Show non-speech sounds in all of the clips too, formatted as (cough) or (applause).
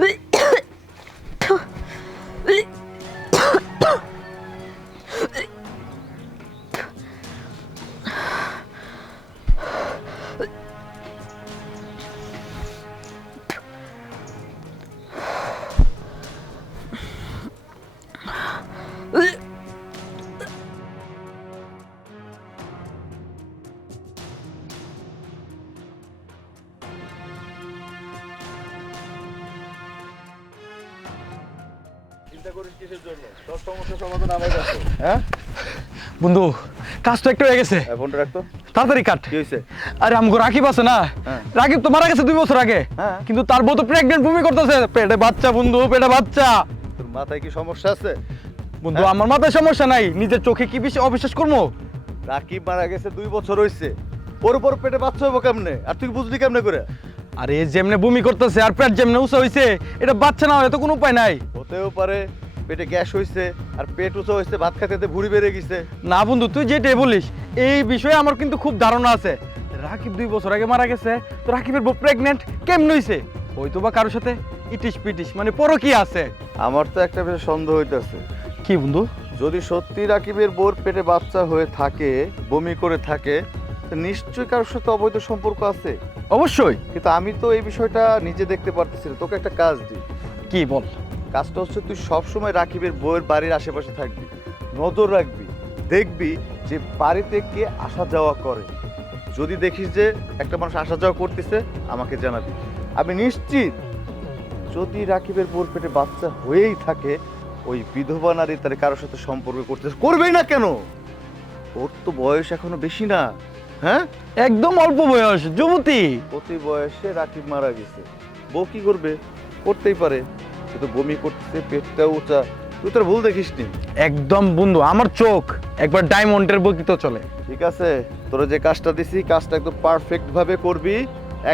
চিন্তা হ্যাঁ? বন্ধু কাজ তো একটু হয়ে গেছে। ফোনটা রাখতো তাড়াতাড়ি কাট। কি হয়েছে আরে আমগো রাকিব আছে না? হ্যাঁ। রাকিব তো মারা গেছে দুই বছর আগে। হ্যাঁ। কিন্তু তার বউ তো প্রেগনেন্ট ভূমি করতেছে। পেটে বাচ্চা বন্ধু পেটে বাচ্চা। তোর মাথায় কি সমস্যা আছে? বন্ধু। আমার মাথায় সমস্যা নাই। নিজের চোখে কি বেশি অবিশ্বাস করব? রাকিব মারা গেছে দুই বছর হয়েছে ওর উপর পেটে বাচ্চা হব কেমনে? আর তুই বুঝলি কেমনে করে? আরে যেমনে ভূমি করতেছে আর পেট যেমনে উঁচা হইছে এটা বাচ্চা না হয় তো কোনো উপায় নাই। হতেও পারে। পেটে গ্যাস হয়েছে আর পেট উঁচু হয়েছে ভাত খাইতে ভুড়ি বেড়ে গেছে। না বন্ধু তুই যেটাই বলিস এই বিষয়ে আমার কিন্তু খুব ধারণা আছে। রাকিব দুই বছর আগে মারা গেছে তো রাকিবের বউ প্রেগনেন্ট কেমন হইছে? হয়তো বা কারোর সাথে ইটিস পিটিস মানে পরো কি আছে। আমার তো একটা বেশ সন্দেহ হইতেছে। কি বন্ধু? যদি সত্যি রাকিবের বোর পেটে বাচ্চা হয়ে থাকে বমি করে থাকে তো নিশ্চয়ই কারোর সাথে অবৈধ সম্পর্ক আছে। অবশ্যই। কিন্তু আমি তো এই বিষয়টা নিজে দেখতে পারতেছি তোকে একটা কাজ দিই। কি বল? কাজটা হচ্ছে তুই সবসময় রাকিবের বউয়ের বাড়ির আশেপাশে থাকবি নজর রাখবি দেখবি যে বাড়িতে কে আসা যাওয়া করে। যদি দেখিস যে একটা মানুষ আসা যাওয়া করতেছে আমাকে জানাবি। আমি নিশ্চিত যদি রাকিবের বউর পেটে বাচ্চা হয়েই থাকে ওই বিধবা নারী তার কারোর সাথে সম্পর্ক করতেছে করবেই না কেন? ওর তো বয়স এখনও বেশি না হ্যাঁ? একদম অল্প বয়স যুবতী। অতি বয়সে রাকিব মারা গেছে। বউ কি করবে? করতেই পারে। কিন্তু বমি করতেছে পেটটা উঁচা তুই তোর ভুল দেখিস নি একদম বন্ধু আমার চোখ একবার ডায়মন্ডের বকিত চলে। ঠিক আছে তোরা যে কাজটা দিছি কাজটা একদম পারফেক্ট ভাবে করবি।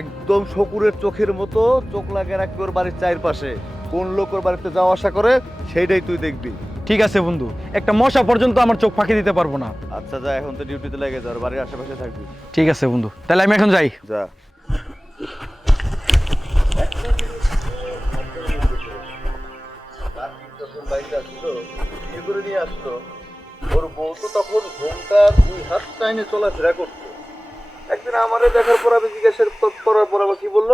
একদম শকুরের চোখের মতো চোখ লাগিয়ে রাখবি ওর বাড়ির চারপাশে। কোন লোক ওর বাড়িতে যাওয়া আসা করে সেইটাই তুই দেখবি। ঠিক আছে বন্ধু একটা মশা পর্যন্ত আমার চোখ ফাঁকি দিতে পারব না। আচ্ছা যা এখন তো ডিউটিতে লেগে যা ওর বাড়ির আশেপাশে থাকবি। ঠিক আছে বন্ধু তাহলে আমি এখন যাই। যা। আসলো করে নিয়ে আসলো ওর বউ তো তখন ঘোমটা দুই হাত টাইনে চলাফেরা করতো। একদিন আমারে দেখার পর আমি জিজ্ঞাসা করার পর আবার কি বলল?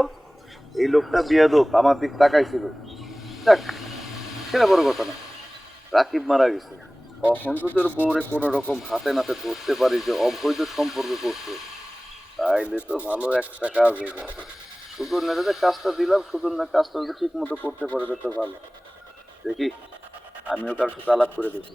এই লোকটা বিয়াদব, আমার দিক তাকাইছিল। দেখ সেটা বড় কথা না। রাকিব মারা গেছে। তোর বউরে কোনো রকম হাতে নাতে ধরতে পারি যে অবৈধ সম্পর্ক করছে তাইলে তো ভালো একটা কাজ হয়ে যাবে শুধু নেড়ে কাজটা দিলাম শুধু না কাজটা যদি ঠিক মতো করতে পারে তো ভালো। দেখি আমিও ওটার সাথে আলাপ করে দেখি।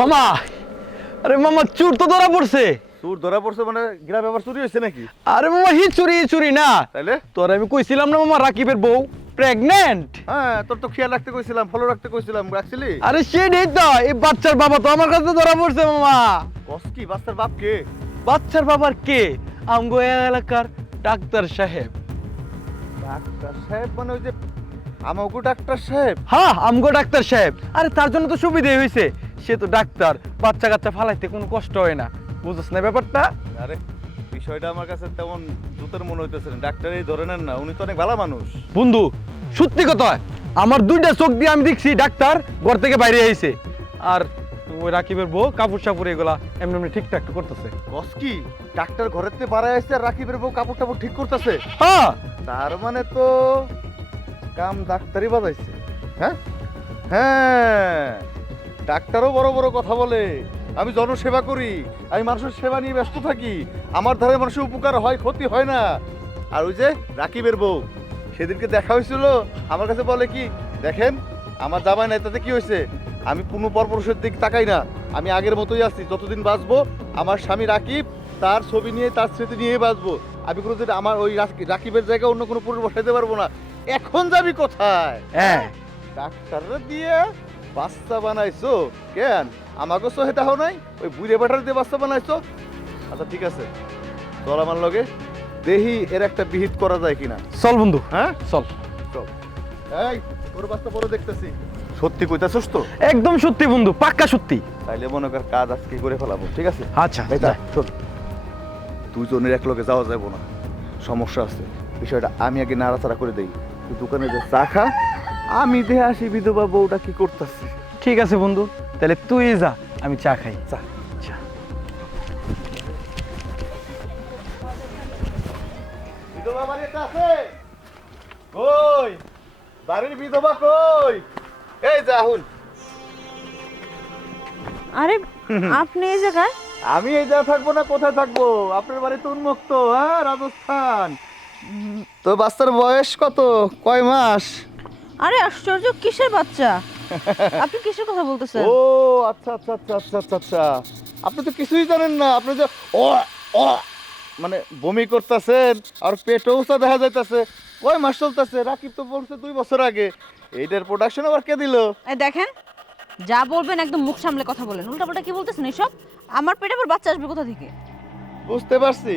মামা আরে মামা চুর তো ধরা পড়ছে। চুর ধরা পড়ছে মানে গ্রামে আবার চুরি হয়েছে নাকি? আরে মামা হি চুরি চুরি না। তাইলে? তোর আমি কইছিলাম না মামা রাকিবের বউ প্রেগনেন্ট হ্যাঁ তোর তো খেয়াল রাখতে কইছিলাম ফলো রাখতে কইছিলাম রাখছিলি? আরে সেটাই তো এই বাচ্চার বাবা তো আমার কাছে ধরা পড়ছে মামা। কস কি বাচ্চার বাপ কে? বাচ্চার বাবার কে? আমগো এলাকার ডাক্তার সাহেব। ডাক্তার সাহেব মানে ওই যে আমাকে ডাক্তার সাহেব। হ্যাঁ আমগো ডাক্তার সাহেব। আরে তার জন্য তো সুবিধা হয়েছে সে তো ডাক্তার বাচ্চা কাচ্চা ফালাইতে কোনো কষ্ট হয় না। বুঝছ না ব্যাপারটা? আরে বিষয়টা আমার কাছে তেমন জুতের মনে হইতেছে না। ডাক্তার এই ধরে নেন না উনি তো অনেক ভালো মানুষ। বন্ধু সত্যি কথা আমার দুইটা চোখ দিয়ে আমি দেখছি ডাক্তার ঘর থেকে বাইরে আইছে। আর ওই রাকিবের বউ কাপড় সাপুর এগুলা এমনি এমনি ঠিকঠাক করতেছে। কি? ডাক্তার ঘরের থেকে বাড়ায় আসছে আর রাকিবের বউ কাপড় টাপড় ঠিক করতেছে? হ্যাঁ। তার মানে তো কাম ডাক্তারই বাজাইছে। হ্যাঁ? হ্যাঁ। ডাক্তারও বড় বড় কথা বলে। আমি জনসেবা করি। আমি মানুষের সেবা নিয়ে ব্যস্ত থাকি। আমার ধারে মানুষের উপকার হয়, ক্ষতি হয় না। আর ওই যে রাকিবের বউ, সেদিনকে দেখা হয়েছিল। আমার কাছে বলে কি, দেখেন, আমার জামাই নাই, তাতে কি হয়েছে? আমি কোনো পরপুরুষের দিক তাকাই না। আমি আগের মতোই আছি। যতদিন বাঁচবো, আমার স্বামী রাকিব, তার ছবি নিয়ে, তার স্মৃতি নিয়েই বাঁচবো। আমি কোনো কোনোদিন আমার ওই রাকিবের জায়গায় অন্য কোনো পুরুষ বসাইতে পারব না। এখন যাবি কোথায়? হ্যাঁ। ডাক্তাররা দিয়ে বাচ্চা বানাইছো? কেন? আমাকে সহেতা হও নাই? ওই বুড়ে বাটার দিয়ে বাচ্চা বানাইছো? আচ্ছা ঠিক আছে। চল আমার লগে। দেহি এর একটা বিহিত করা যায় কিনা। চল বন্ধু। হ্যাঁ? চল। চল। এই তোর বাচ্চা বড় দেখতেছি। সত্যি কইতাছস তো? একদম সত্যি বন্ধু পাক্কা সত্যি। তাইলে মনে কর কাজ আজকে করে ফেলাবো ঠিক আছে? আচ্ছা শোন দুজনের এক লগে যাওয়া যাব না। সমস্যা আছে। বিষয়টা আমি আগে নাড়াচাড়া করে দেই। দোকানে যে চা খা আমি দেখে আসি বিধবা বউটা কি করতেছে? ঠিক আছে বন্ধু তাহলে তুই যা আমি চা খাই। চা। বিধবা বাড়ি আছে? কই? বাড়ির বিধবা কই? এই যা হুন আরে আপনি এই জায়গায়? আমি এই যা থাকব না কোথায় থাকব? আপনার বাড়ি তো উন্মুক্ত হ্যাঁ রাজস্থান। তো বাচ্চার বয়স কত? কয় মাস? আরে আশ্চর্য কিসের বাচ্চা? (laughs) আপনি কিসের কথা বলতেছেন? ও আচ্ছা আচ্ছা আচ্ছা আচ্ছা আচ্ছা আচ্ছা। আপনি তো কিছুই জানেন না। আপনি যে ও ও মানে বমি করতেছেন আর পেটও উঁচা দেখা যাইতাছে। কয় মাস চলতেছে? রাকিব তো বলছে দুই বছর আগে। এইটার প্রোডাকশন আবার কে দিল? এই দেখেন যা বলবেন একদম মুখ সামলে কথা বলেন। উল্টাপাল্টা কি বলতেছেন এসব? আমার পেটে আবার বাচ্চা আসবে কোথা থেকে? বুঝতে পারছি।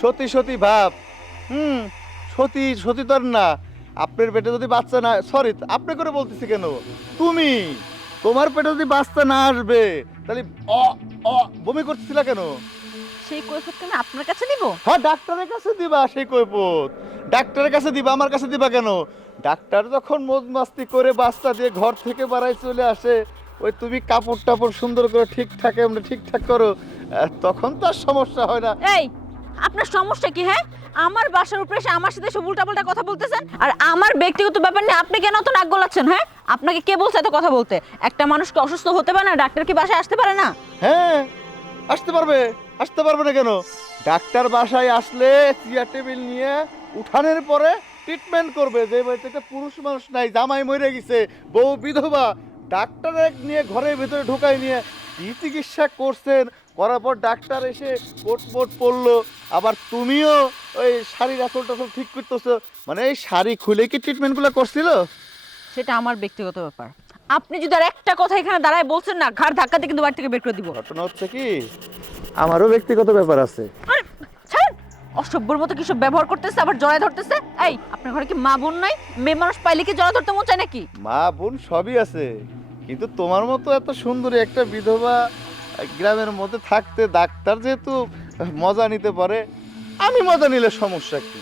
সতী সতী ভাব। হুম সতী সতী তো আর না। আপনার পেটে যদি বাচ্চা না সরি আপনি করে বলতেছি কেন? তুমি তোমার পেটে যদি বাচ্চা না আসবে তাহলে অ অ বমি করতেছিলা কেন? সেই কৈফতকে আমি আপনার কাছে দিব? হ্যাঁ ডাক্তারের কাছে দিবা সেই কৈপত ডাক্তারের কাছে দিবা আমার কাছে দিবা কেন? ডাক্তার যখন মদ মাস্তি করে বাচ্চা দিয়ে ঘর থেকে বাড়াই চলে আসে ওই তুমি কাপড় টাপড় সুন্দর করে ঠিকঠাক এমনি ঠিকঠাক করো তখন তো আর সমস্যা হয় না। এই আপনার সমস্যা কি হ্যাঁ? আমার বাসার উপরে এসে আমার সাথে সব উল্টাপাল্টা কথা বলতেছেন? আর আমার ব্যক্তিগত ব্যাপার নিয়ে আপনি কেন তো নাক গলাচ্ছেন হ্যাঁ? আপনাকে কে বলছে এত কথা বলতে? একটা মানুষকে অসুস্থ হতে পারে না, ডাক্তার কি বাসায় আসতে পারে না? হ্যাঁ আসতে পারবে আসতে পারবে না কেন? ডাক্তার বাসায় আসলে চেয়ার টেবিল নিয়ে উঠানের পরে ট্রিটমেন্ট করবে। যে বাড়িতে একটা পুরুষ মানুষ নাই, জামাই মরে গেছে, বউ বিধবা ডাক্তার নিয়ে ঘরের ভিতরে ঢোকাই নিয়ে কি চিকিৎসা করছেন? করার পর ডাক্তার এসে কোট মোট পড়ল আবার তুমিও ওই শাড়ির আসল টাসল ঠিক করতেছো মানে এই শাড়ি খুলে কি ট্রিটমেন্টগুলো করছিল? সেটা আমার ব্যক্তিগত ব্যাপার। আপনি যদি আর একটা কথা এখানে দাঁড়ায় বলছেন না ঘাড় ধাক্কা দিয়ে কিন্তু বাড়ি থেকে বের করে দিব। ঘটনা হচ্ছে কি? আমারও ব্যক্তিগত ব্যাপার আছে। আরে ছাড়েন! অসভ্যর মতো কিসব ব্যবহার করতেছে আবার জড়ায় ধরতেছে? এই আপনার ঘরে কি মা বোন নাই? মেয়ে মানুষ পাইলে কি জড়া ধরতে মন চায় নাকি? মা বোন সবই আছে কিন্তু তোমার মতো এত সুন্দরী একটা বিধবা গ্রামের মধ্যে থাকতে ডাক্তার যেহেতু মজা নিতে পারে আমি মজা নিলে সমস্যা কি?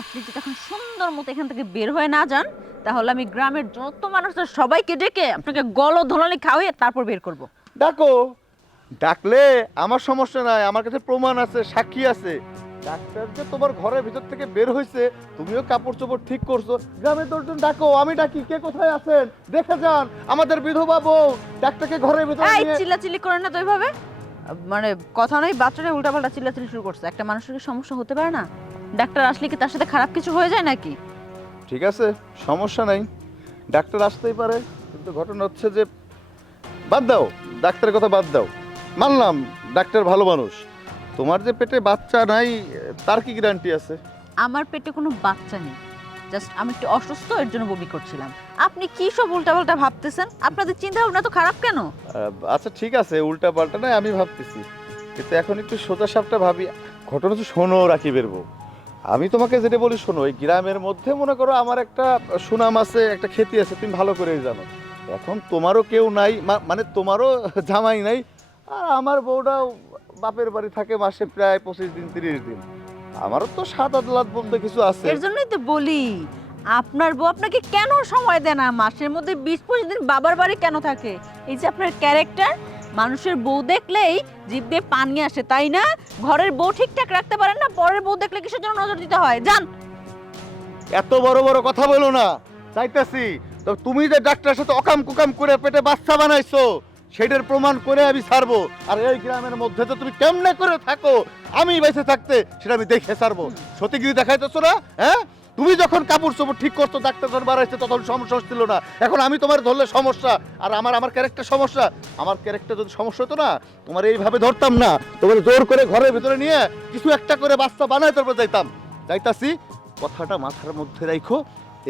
আপনি যদি এখন সুন্দর মতো এখান থেকে বের হয়ে না যান তাহলে আমি গ্রামের যত মানুষের সবাইকে ডেকে আপনাকে গল ধলানি খাওয়িয়ে তারপর বের করব। ডাকো। ডাকলে আমার সমস্যা নাই আমার কাছে প্রমাণ আছে সাক্ষী আছে। ডাক্তার যে তোমার ঘরের ভিতর থেকে বের হয়েছে তুমিও কাপড় চোপড় ঠিক করছ। গ্রামের দশজন ডাকো আমি ডাকি কে কোথায় আছেন? দেখে যান আমাদের বিধবা বউ ডাক্তারকে ঘরের ভিতরে এই নিয়ে চিল্লাচিল্লি করেন না তো ওইভাবে। মানে কথা নয় বাচ্চাটা উল্টাপাল্টা চিল্লাচিল্লি শুরু করছে। একটা মানুষের কি সমস্যা হতে পারে না? ডাক্তার আসলে কি তার সাথে খারাপ কিছু হয়ে যায় নাকি? ঠিক আছে সমস্যা নাই। ডাক্তার আসতেই পারে কিন্তু ঘটনা হচ্ছে যে বাদ দাও ডাক্তারের কথা বাদ দাও। মানলাম ডাক্তার ভালো মানুষ। তোমার যে পেটে বাচ্চা নাই তার কি গ্যারান্টি আছে? আমার পেটে কোনো বাচ্চা নেই। জাস্ট আমি একটু অসুস্থ এর জন্য বমি করছিলাম। আপনি কি সব উল্টাপাল্টা ভাবতেছেন? আপনাদের চিন্তা ভাবনা তো খারাপ কেন? আচ্ছা ঠিক আছে উল্টা পাল্টা নাই আমি ভাবতেছি। কিন্তু এখন একটু সোজা সাপটা ভাবি ঘটনা তো শোনো রাকিবের বউ। আমি তোমাকে যেটা বলি শোনো এই গ্রামের মধ্যে মনে করো আমার একটা সুনাম আছে একটা খ্যাতি আছে তুমি ভালো করেই জানো। এখন তোমারও কেউ নাই মানে তোমারও জামাই নাই আর আমার বউটাও বাপের বাড়ি থাকে মাসে প্রায় পঁচিশ দিন তিরিশ দিন। আমারও তো সাত আট লাখ বলতে কিছু আছে। এর জন্যই তো বলি আপনার বউ আপনাকে কেন সময় দেয় না? মাসের মধ্যে বিশ পঁচিশ দিন বাবার বাড়ি কেন থাকে? এই যে আপনার ক্যারেক্টার মানুষের বউ দেখলেই জিভ দিয়ে পানি আসে তাই না? ঘরের বউ ঠিকঠাক রাখতে পারেন না পরের বউ দেখলে কিসের জন্য নজর দিতে হয়? যান। এত বড় বড় কথা বলো না। চাইতেছি তো তুমি যে ডাক্তারের সাথে অকাম কুকাম করে পেটে বাচ্চা বানাইছো সেটার প্রমাণ করে আমি ছাড়বো আর এই গ্রামের মধ্যে তো তুমি কেমনে করে থাকো? আমি বেঁচে থাকতে সেটা আমি দেখে ছাড়বো সতীগিরি দেখাইতেছো না? হ্যাঁ? তুমি যখন কাপড় চোপড় ঠিক করতো ডাক্তার যখন বাড়াইছে তখন সমস্যা হচ্ছিল না। এখন আমি তোমার ধরলে সমস্যা। আর আমার আমার ক্যারেক্টার সমস্যা। আমার ক্যারেক্টার যদি সমস্যা হতো না, তোমার এইভাবে ধরতাম না। তোমার জোর করে ঘরের ভিতরে নিয়ে কিছু একটা করে বাচ্চা বানাই তারপর যাইতাম। যাইতাছি, কথাটা মাথার মধ্যে রাখো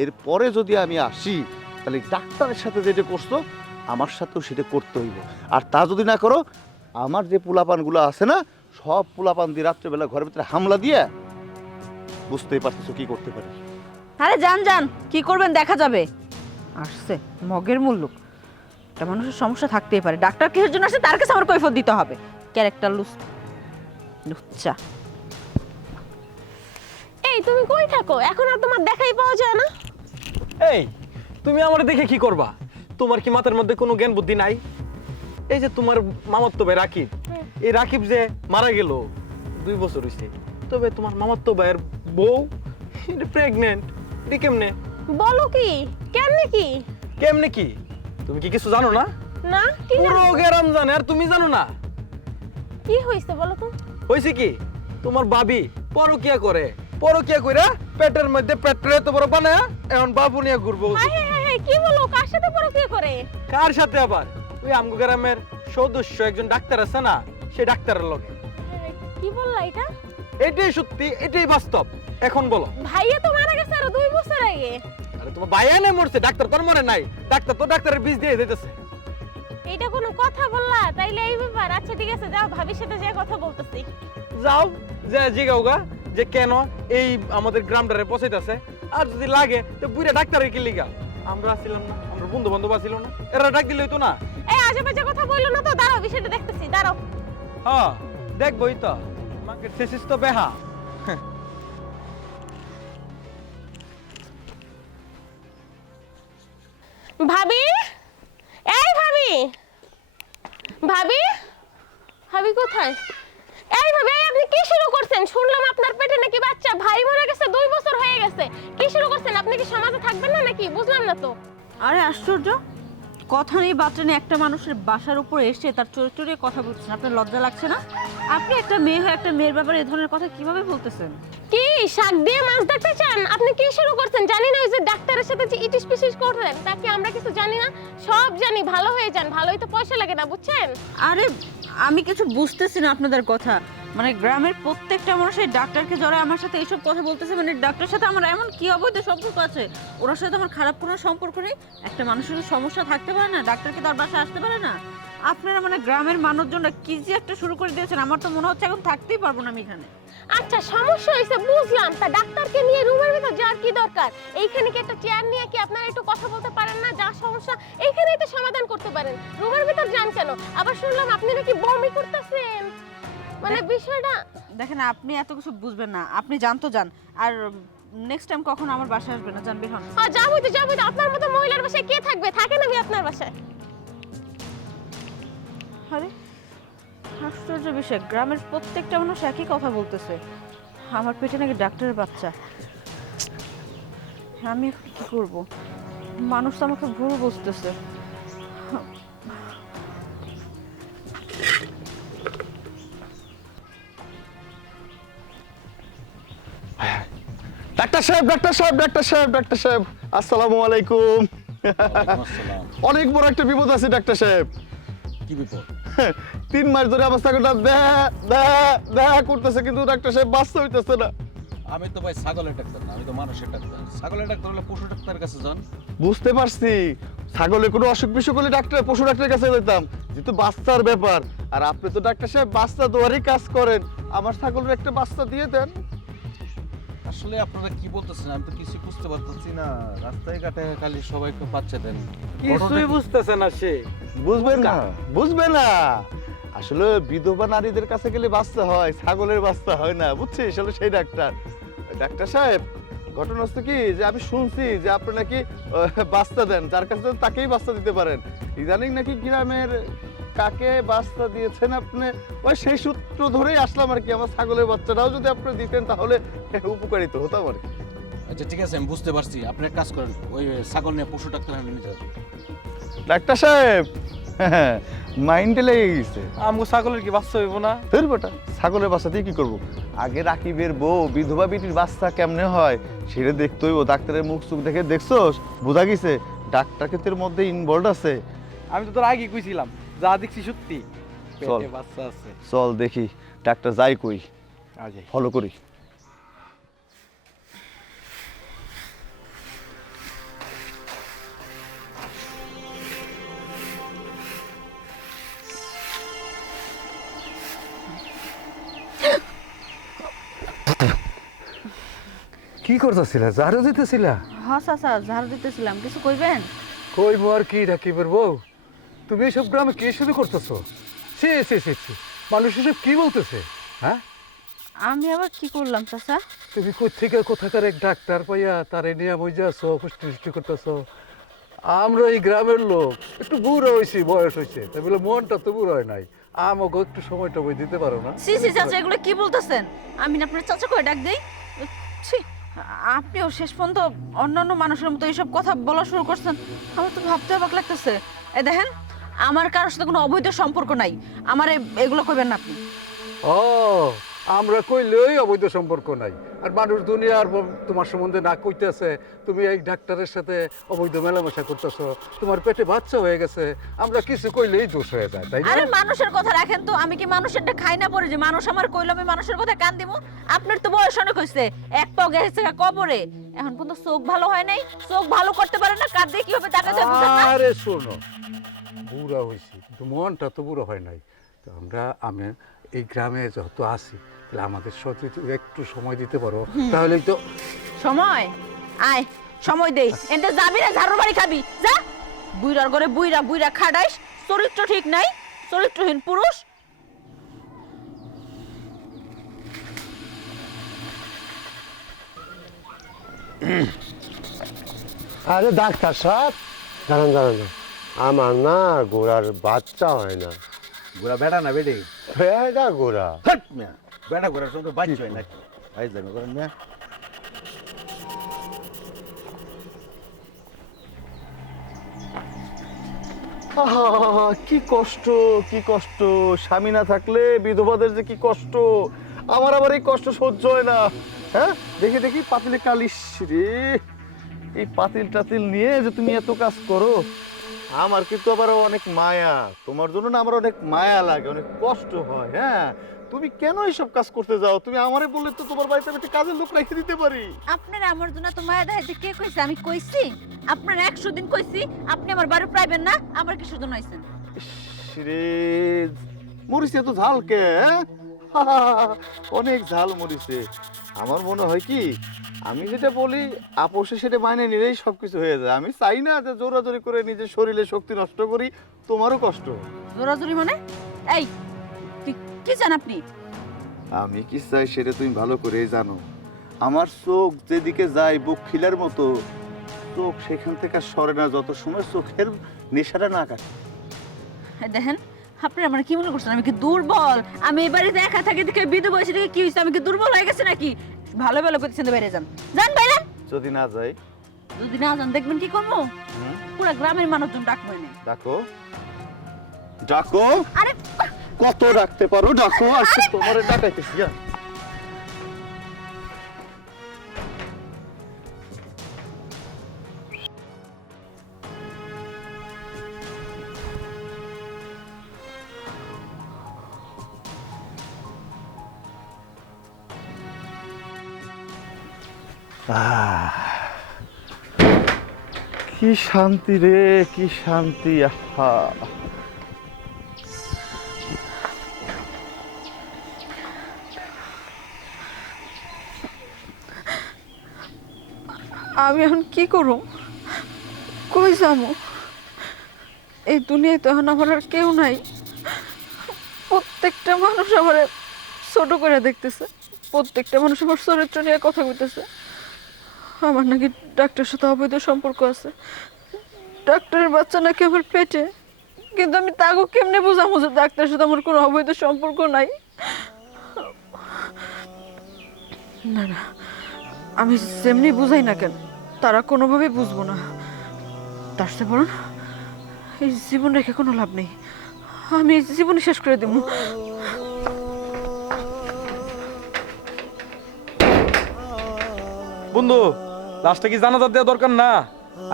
এরপরে যদি আমি আসি, তাহলে ডাক্তারের সাথে যেটা করছ আমার সাথেও সেটা করতে হইব। আর তা যদি না করো আমার যে পোলাপানগুলো আছে না সব পোলাপান দিয়ে রাত্রেবেলা ঘরের ভিতরে হামলা দিয়ে বুঝতেই পারতেছো কি করতে পারি। আরে যান যান কি করবেন দেখা যাবে। আসছে মগের মূল্য একটা মানুষের সমস্যা থাকতেই পারে। ডাক্তার কিসের জন্য আসছে? তার কাছে আমার কৈফত দিতে হবে। ক্যারেক্টার লুস লুচ্চা এই তুমি কই থাকো? এখন আর তোমার দেখাই পাওয়া যায় না। এই তুমি আমার দেখে কি করবা? তোমার কি মাথার মধ্যে কোনো জ্ঞান বুদ্ধি নাই? এই যে তোমার মামাত্ম ভাই রাকিব এই রাকিব যে মারা গেল দুই বছর হয়েছে তবে তোমার মামাত্ম ভাইয়ের বউ প্রেগনেন্ট এটি কেমনে? বলো কি কেমনে কি? কেমনে কি? তুমি কি কিছু জানো না? না কি? পুরো গ্রাম জানে আর তুমি জানো না? কি হইছে বলো তো? হয়েছে কি? তোমার বাবি পরকিয়া করে পরকিয়া কইরা পেটের মধ্যে পেট্রোল এত বড় বানায় এখন বাবু নিয়ে ঘুরবো। কি বলো কার সাথে পরে কি করে? কার সাথে আবার? ওই আমগো গ্রামের সদস্য একজন ডাক্তার আছে না সেই ডাক্তারের লগে। কি বললা এটা? এটাই সত্যি এটাই বাস্তব। এখন বলো। ভাইয়া তো মারা গেছে আরও দুই বছর আগে। আরে তোমার বাইয়ানে মরছে ডাক্তার তোর নাই? ডাক্তার তো ডাক্তারের বীজ দিয়ে দিতেছে। এটা কোনো কথা বললা? তাইলে এই ব্যাপার। আচ্ছা ঠিক আছে যাও ভাবির সাথে যে কথা বলতেছি। যাও যে জিগাও গা যে কেন এই আমাদের গ্রামটারে পচাইতেছে। আর যদি লাগে তো বুড়া ডাক্তারের কি লিগা? আমরা আসছিলাম না আমরা বন্ধু বান্ধব না। এরা ডাক দিলে হইতো না। এই কথা বলল না তো দাঁড়াও বিষয়টা দেখতেছি দাঁড়াও। হ্যাঁ দেখবই তো। মাকে শেষিস তো বেহা। ভাবি? এই ভাবি! ভাবি? ভাবি কোথায়? এই ভাবি আপনি কি শুরু করছেন? শুনলাম আপনার পেটে নাকি বাচ্চা ভাই মারা গেছে দুই বছর গেছে কি শুরু করছেন? আপনি কি সমাজে থাকবেন না নাকি? বুঝলাম না তো। আরে আশ্চর্য। কথা নেই বাচ্চা নেই একটা মানুষের বাসার উপর এসে তার চরিত্র নিয়ে কথা বলছেন আপনার লজ্জা লাগছে না? আপনি একটা মেয়ে হয়ে একটা মেয়ের ব্যাপারে এই ধরনের কথা কীভাবে বলতেছেন? কি? শাক দিয়ে মাছ দেখতে চান? আপনি কি শুরু করছেন? জানি না ওই যে ডাক্তারের সাথে যে ইটিস পিটিস করলেন তা কি আমরা কিছু জানি না। সব জানি ভালো হয়ে যান। ভালোই তো পয়সা লাগে না বুঝছেন? আরে আমি কিছু বুঝতেছি না আপনাদের কথা। মানে গ্রামের প্রত্যেকটা মানুষ এই ডাক্তারকে জড়ায় আমার সাথে এইসব কথা বলতেছে। মানে ডাক্তারের সাথে আমার এমন কি অবৈধ সম্পর্ক আছে? ওনার সাথে আমার খারাপ কোনো সম্পর্ক নেই? একটা মানুষের সমস্যা থাকতে পারে না? ডাক্তারকে তার বাসায় আসতে পারে না? আপনারা মানে গ্রামের মানুষজনরা কি যে একটা শুরু করে দিয়েছেন? আমার তো মনে হচ্ছে এখন থাকতেই পারব না আমি এখানে। আচ্ছা সমস্যা হয়েছে, বুঝলাম। তা ডাক্তারকে নিয়ে রুমের ভিতর যাওয়ার কি দরকার? এইখানে কি একটা চেয়ার নিয়ে কি আপনারা একটু কথা বলতে পারেন না? যা সমস্যা, এইখানেই তো সমাধান করতে পারেন। রুমের ভিতর যান কেন? আবার শুনলাম আপনি নাকি বমি করতেছেন। মানে বিষয়টা দেখেন আপনি এত কিছু বুঝবেন না। আপনি জানতো যান। আর নেক্সট টাইম কখন আমার বাসায় আসবেন না জান বের হন আর যাবই তো যাবই তো। আপনার মতো মহিলার বাসায় কে থাকবে? থাকেন আমি আপনার বাসায়? আরে আশ্চর্য বিষয়। গ্রামের প্রত্যেকটা মানুষ একই কথা বলতেছে। আমার পেটে নাকি ডাক্তারের বাচ্চা। আমি কি করব? মানুষ তো আমাকে ভুল বুঝতেছে। ডাক্তার সাহেব ডাক্তার সাহেব ডাক্তার সাহেব ডাক্তার সাহেব। আসসালামু আলাইকুম। অনেক বড় একটা বিপদ আছে ডাক্তার সাহেব। কি বিপদ? তিন মাস ধরে করতে দেখা দেখা দেখা করতেছে কিন্তু ডাক্তার সাহেব বাঁচতে হইতেছে না। আমি তো ভাই ছাগলের ডাক্তার না আমি তো মানুষের ডাক্তার। ছাগলের ডাক্তার হলে পশু ডাক্তারের কাছে যান। বুঝতে পারছি। ছাগলের কোনো অসুখ বিসুখ হলে ডাক্তার পশু ডাক্তারের কাছে যেতাম। যেহেতু বাচ্চার ব্যাপার। আর আপনি তো ডাক্তার সাহেব বাচ্চা দোয়ারই কাজ করেন। আমার ছাগলের একটা বাচ্চা দিয়ে দেন। আসলে আপনারা কি বলতেছেন? আমি তো কিছু বুঝতে পারতেছি না। রাস্তায় ঘাটে খালি সবাইকে বাচ্চা দেন। কিছুই বুঝতেছে না সে। বুঝবেন না বুঝবে না। আসলে বিধবা নারীদের কাছে গেলে বাচ্চা হয় ছাগলের বাচ্চা হয় না। বুঝছিস? আসলে সেই ডাক্তার। ডাক্তার সাহেব ঘটনা হচ্ছে কি? যে আমি শুনছি যে আপনি নাকি বাস্তা দেন। যার কাছে তাকেই বাস্তা দিতে পারেন। ইদানিং নাকি গ্রামের কাকে বাস্তা দিয়েছেন আপনি? ওই সেই সূত্র ধরেই আসলাম আর কি আমার ছাগলের বাচ্চাটাও যদি আপনি দিতেন তাহলে উপকারিত হতাম আর কি। আচ্ছা ঠিক আছে আমি বুঝতে পারছি। আপনি এক কাজ করেন ওই ছাগল নিয়ে পশু ডাক্তার নিয়ে যান। ডাক্তার সাহেব মাইন্ডে লেগে গেছে। আমগো ছাগলের কি বাচ্চা হইব না? তোর বেটা ছাগলের বাচ্চা দিয়ে কি করব? আগে রাকিবের বউ বিধবা বিটির বাচ্চা কেমনে হয় সেটা দেখতেই ও ডাক্তারের মুখ চুখ দেখে দেখছোস বোঝা গেছে ডাক্তার ক্ষেত্রের মধ্যে ইনভলভ আছে। আমি তো তোর আগে কইছিলাম যা দেখছি সত্যি চল। পেটে বাচ্চা আছে। চল দেখি ডাক্তার যাই কই। ফলো করি। কি করতেছিলা? ঝাড়ু দিতেছিলা? হ্যাঁ চাচা ঝাড়ু দিতেছিলাম। কিছু কইবেন? কই আর কি রাকিবের বউ তুমি এসব গ্রামে কি শুরু করতেছো? সে সে সে মানুষ এসব কি বলতেছে? হ্যাঁ? আমি আবার কি করলাম চাচা? তুমি কোথেকে কোথাকার এক ডাক্তার পাইয়া তারে নিয়ে আসো পুষ্টি টুষ্টি করতেছো? আমরা এই গ্রামের লোক একটু বুড়ো হয়েছি বয়স হয়েছে তাই বলে মনটা তো বুড়ো হয় নাই। আমাকে একটু সময় টময় দিতে পারো না? সি সি চাচা এগুলো কি বলতেছেন? আমি না আপনার চাচা করে ডাক দেই। ছি আপনিও শেষ পর্যন্ত অন্যান্য মানুষের মতো এইসব কথা বলা শুরু করছেন। আমার তো ভাবতে অবাক লাগতেছে। এ দেখেন আমার কারোর সাথে কোনো অবৈধ সম্পর্ক নাই। আমার এগুলো কইবেন না আপনি। ও আমরা কইলেই অবৈধ সম্পর্ক নাই। আর মানুষ দুনিয়ার তোমার সম্বন্ধে না কইতেছে তুমি এই ডাক্তারের সাথে অবৈধ মেলামেশা করতেছো তোমার পেটে বাচ্চা হয়ে গেছে আমরা কিছু কইলেই দোষ হয়ে যায় তাই না? আরে মানুষের কথা রাখেন তো আমি কি মানুষেরটা খাই না পড়ে যে মানুষ আমার কইলো আমি মানুষের কথা কান দিব আপনার তো বয়স অনেক হয়েছে এক পাও গেছে কবরে। এখন পর্যন্ত চোখ ভালো হয় নাই চোখ ভালো করতে পারে না কাঁদ দিয়ে কি হবে। হয় বুঝেন আরে শোনো বুড়া হয়েছি কিন্তু মনটা তো বুড়ো হয় নাই। তো আমরা আমি এই গ্রামে যত আসি তাহলে আমাদের সাথে যদি একটু সময় দিতে পারো? তাহলেই তো সময়? আয় সময় দেই এনতে যাবি না ঝাড়ু বাড়ি খাবি। যা। বুইরার ঘরে বুইরা বুইরা খাডাইস। চরিত্র ঠিক নাই। চরিত্রহীন পুরুষ। আরে ডাক্তার সাহেব। দাঁড়ান দাঁড়ান দাঁড়ান। আমার না গোড়ার বাচ্চা হয় না। গোড়া বেড়া না বেড়ে ফেডা গোড়া। হাট মিয়া বেড়া গোড়ার সঙ্গে বাচ্চা হয় নাকি? ভাই জানো করেন মিয়া। কি কষ্ট কি কষ্ট। স্বামী না থাকলে বিধবাদের যে কি কষ্ট। আমার আবার এই কষ্ট সহ্য হয় না। হ্যাঁ? দেখি দেখি পাতিলে কালিস রে। এই পাতিল টাতিল নিয়ে যে তুমি এত কাজ করো। আমার কিন্তু আবার অনেক মায়া। তোমার জন্য না আমার অনেক মায়া লাগে অনেক কষ্ট হয় হ্যাঁ? তুমি কেন এইসব কাজ করতে যাও? তুমি আমারে বললে তো তোমার বাড়িতে আমি একটা কাজের লোক রেখে দিতে পারি। আপনার আমার জন্য তো মায়া দেখাইতে কে কইছে? আমি কইছি? আপনার একশো দিন কইছি আপনি আমার বাড়ি প্রাইবেন না আমার কিসের জন্য আইছেন। রে মরিচে তো ঝাল কে হ্যাঁ? (laughs) অনেক ঝাল মরিছে আমার মনে হয় কি আমি যেটা বলি আপোষে সেটা মাইনে নিলেই সবকিছু হয়ে যায়। আমি চাই না যে জোরাজোরি করে নিজের শরীরে শক্তি নষ্ট করি তোমারও কষ্ট। জোরাজুরি মানে? এই কি- চান আপনি? আমি কি চাই সেটা তুমি ভালো করেই জানো। আমার চোখ যেদিকে যায় বুক খিলার মতো চোখ সেখান থেকে সরে না যত সময় চোখের নেশাটা না কাটে। দেখেন আপনি আমার কি মনে করছেন? আমি কি দুর্বল? আমি এই বাড়িতে একা থাকি দেখে বিধু বয়সে দেখে কি হয়েছে? আমি কি দুর্বল হয়ে গেছে নাকি? ভালো ভালো করতেছেন তো বাইরে যান। যান বাইরে। যদি না যাই। যদি না যান দেখবেন কি করব? পুরো গ্রামের মানুষজন ডাকবো এনে ডাকো। ডাকো? আরে কত ডাকতে পারো? ডাকো আর তোমার ডাকাইতেছি কি শান্তি রে, কি শান্তি, আহা। আমি এখন কি করব? কই যাব? এই দুনিয়ায় তো এখন আমার আর কেউ নাই। প্রত্যেকটা মানুষ আমার ছোট করে দেখতেছে। প্রত্যেকটা মানুষ আমার চরিত্র নিয়ে কথা কইতেছে। আমার নাকি ডাক্তারের সাথে অবৈধ সম্পর্ক আছে। ডাক্তারের বাচ্চা নাকি আমার পেটে। কিন্তু আমি তাকে কেমনে বুঝাবো যে ডাক্তারের সাথে আমার কোনো অবৈধ সম্পর্ক নাই? না না, আমি যেমনি বুঝাই না কেন, তারা কোনোভাবেই বুঝব না। তার সাথে বরং এই জীবন রেখে কোনো লাভ নেই। আমি এই জীবন শেষ করে দেবো। বন্ধু লাস্টে কি জানাজার দেওয়া দরকার? না।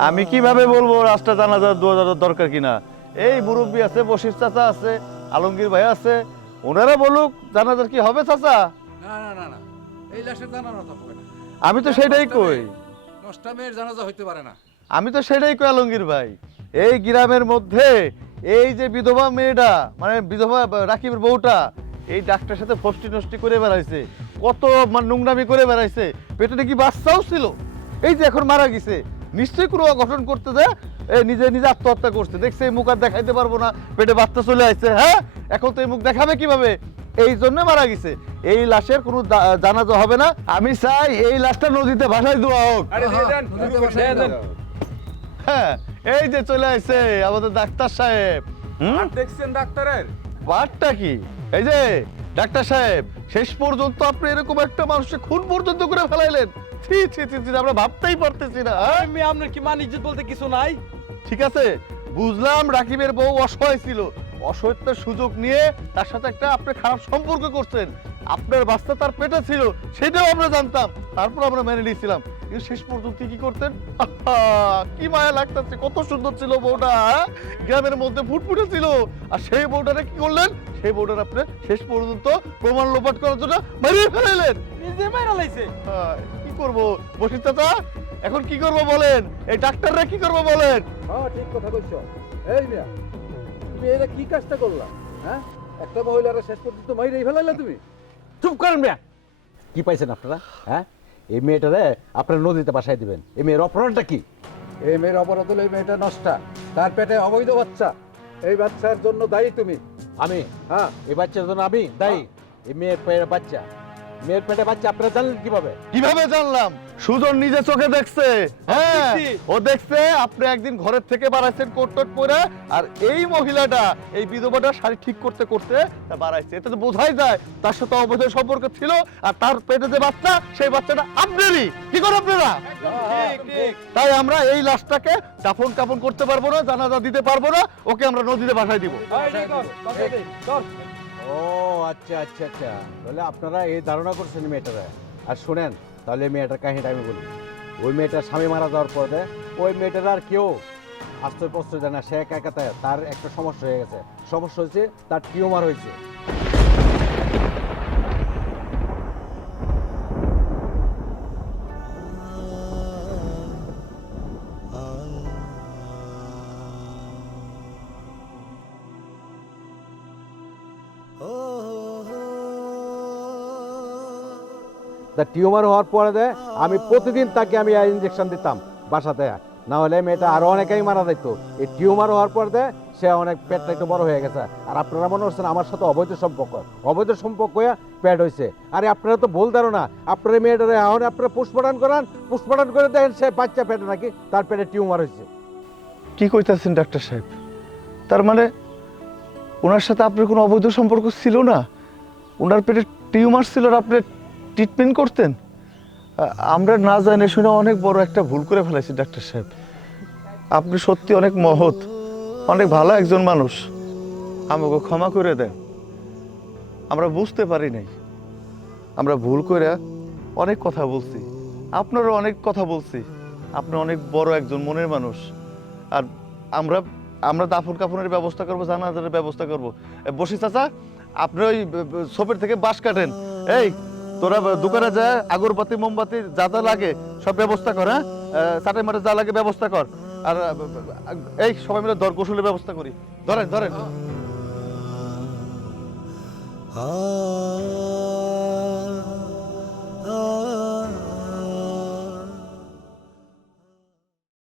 আমি কীভাবে বলব রাস্তা জানাজার দু হাজার দরকার কিনা এই মুরব্বী আছে বশির চাচা আছে আলমগীর ভাই আছে ওনারা বলুক জানাজার কি হবে চাচা? না না না না। এই লাশের জানানো তো হবে না। আমি তো সেটাই কই। দশটা মেয়ের জানাজা হইতে পারে না। আমি তো সেটাই কই আলমগীর ভাই। এই গ্রামের মধ্যে এই যে বিধবা মেয়েটা মানে বিধবা রাকিবের বউটা এই ডাক্তারের সাথে ফষ্টি নষ্টি করে বেড়াইছে কত মানে নোংরামি করে বেড়াইছে পেটে নাকি বাচ্চাও ছিল। এই যে এখন মারা গেছে নিশ্চয়ই কোনো অঘটন করতে যে এ নিজে নিজে আত্মহত্যা করছে। দেখছে এই মুখ আর দেখাইতে পারব না পেটে বাচ্চা চলে আসছে হ্যাঁ? এখন তো এই মুখ দেখাবে কীভাবে? এই জন্য মারা গেছে। এই লাশের কোনো জানাজা হবে না। আমি চাই এই লাশটা নদীতে ভাসাই দেওয়া হোক। দিয়ে দিয়ে। হ্যাঁ এই যে চলে আসছে আমাদের ডাক্তার সাহেব। হুম? দেখছেন ডাক্তারের? পার্টটা কি? এই যে ডাক্তার সাহেব শেষ পর্যন্ত আপনি এরকম একটা মানুষকে খুন পর্যন্ত করে ফেলাইলেন। ছি ছি ছি ছি, আমরা ভাবতেই পারতেছি না হ্যাঁ? আমি আপনার কি মান ইজ্জত বলতে কিছু নাই? ঠিক আছে বুঝলাম রাকিবের বউ অসহায় ছিল। অসহায়তার সুযোগ নিয়ে তার সাথে একটা আপনি খারাপ সম্পর্ক করছেন। আপনার বাচ্চা তার পেটে ছিল সেটাও আমরা জানতাম। তারপর আমরা মেনে নিয়েছিলাম। কিন্তু শেষ পর্যন্ত কি করতেন? আহা, কি মায়া লাগতেছে কত সুন্দর ছিল বউটা হ্যাঁ? গ্রামের মধ্যে ফুটফুটে ছিল। আর সেই বউটারে কি করলেন? সেই বউটার আপনি শেষ পর্যন্ত প্রমাণ লোপাট করার জন্য মারিয়ে ফেলাইলেন। নিজে মাইরা লাইছে। হায়, কি করব? বসির চাচা এখন কি করব বলেন? এই ডাক্তাররা কি করব বলেন? হ্যাঁ ঠিক কথা কইছো। এই মিয়া তুমি এটা কি কাজটা করলা? হ্যাঁ? একটা মহিলারা শেষ পর্যন্ত মাইরেই ফেলাইলা তুমি। চুপ করেন মিয়া। কি পাইছেন আপনারা? হ্যাঁ? এই মেয়েটারে আপনারা নদীতে বাসায় দিবেন। এই মেয়ের অপরাধটা কি? এই মেয়ের অপরাধ হলো এই মেয়েটা নষ্টা। তার পেটে অবৈধ বাচ্চা। এই বাচ্চার জন্য দায়ী তুমি। আমি? হ্যাঁ। এই বাচ্চার জন্য আমি দায়ী? এই মেয়ের পেটে বাচ্চা। মেয়ের পেটে বাচ্চা আপনারা জানলেন কীভাবে? কীভাবে জানলাম? সুজন নিজে চোখে দেখছে। হ্যাঁ ও দেখছে আপনি একদিন ঘরের থেকে বাড়াইছেন কোট টোট পরে আর এই মহিলাটা এই বিধবাটা শাড়ি ঠিক করতে করতে তা বাড়াইছে। এটা তো বোঝাই যায় তার সাথে অবৈধ সম্পর্ক ছিল আর তার পেটে যে বাচ্চা সেই বাচ্চাটা আপনারই। কি করে আপনারা? তাই আমরা এই লাশটাকে দাফন কাফন করতে পারব না জানাজা দিতে পারব না ওকে আমরা নদীতে ভাসাই দিব। ও আচ্ছা আচ্ছা আচ্ছা। তাহলে আপনারা এই ধারণা করছেন মেয়েটারা। আর শোনেন, তাহলে মেয়েটার কাহিনীটা আমি বলি। ওই মেয়েটার স্বামী মারা যাওয়ার পরে ওই মেয়েটার আর কেউ আশ্রয় প্রশ্রয় না, সে একা একা তার একটা সমস্যা হয়ে গেছে। সমস্যা হয়েছে তার টিউমার হয়েছে। তা টিউমার হওয়ার পরে দেয় আমি প্রতিদিন তাকে আমি ইঞ্জেকশন দিতাম বাসাতে। না হলে মেয়েটা আরও অনেকেই মারা যেত এই টিউমার হওয়ার পর দেয় সে অনেক পেটটা একটু বড় হয়ে গেছে। আর আপনারা মনে হচ্ছেন আমার সাথে অবৈধ সম্পর্ক। অবৈধ সম্পর্ক হয়ে পেট হয়েছে আরে আপনারা তো বলতে না আপনার মেয়েটারে এখন আপনারা পুষ্পটান করান। পুষ্পটান করে দেখেন সে বাচ্চা পেটে নাকি তার পেটে টিউমার হয়েছে কি কইতাছেন ডাক্তার সাহেব? তার মানে ওনার সাথে আপনার কোনো অবৈধ সম্পর্ক ছিল না? ওনার পেটে টিউমার ছিল আর আপনি ট্রিটমেন্ট করতেন? আমরা না জানে শুনে অনেক বড় একটা ভুল করে ফেলেছি, ডাক্তার সাহেব। আপনি সত্যি অনেক মহৎ, অনেক ভালো একজন মানুষ। আমাকে ক্ষমা করে দেন। আমরা বুঝতে পারি নাই। আমরা ভুল করে অনেক কথা বলছি। আপনারও অনেক কথা বলছি। আপনি অনেক বড় একজন মনের মানুষ। আর আমরা আমরা দাফন কাফনের ব্যবস্থা করব, জানাজার ব্যবস্থা করব। বসি চাচা, আপনি ওই সোপের থেকে বাঁশ কাটেন। এই তোরা দোকানে যা, আগরবাতি, মোমবাতি, যা যা লাগে, সব ব্যবস্থা কর হ্যাঁ? চাটাই মাঠে যা লাগে ব্যবস্থা কর। আর এই সবাই মিলে দর কৌশলের ব্যবস্থা করি। ধরেন ধরেন। Oh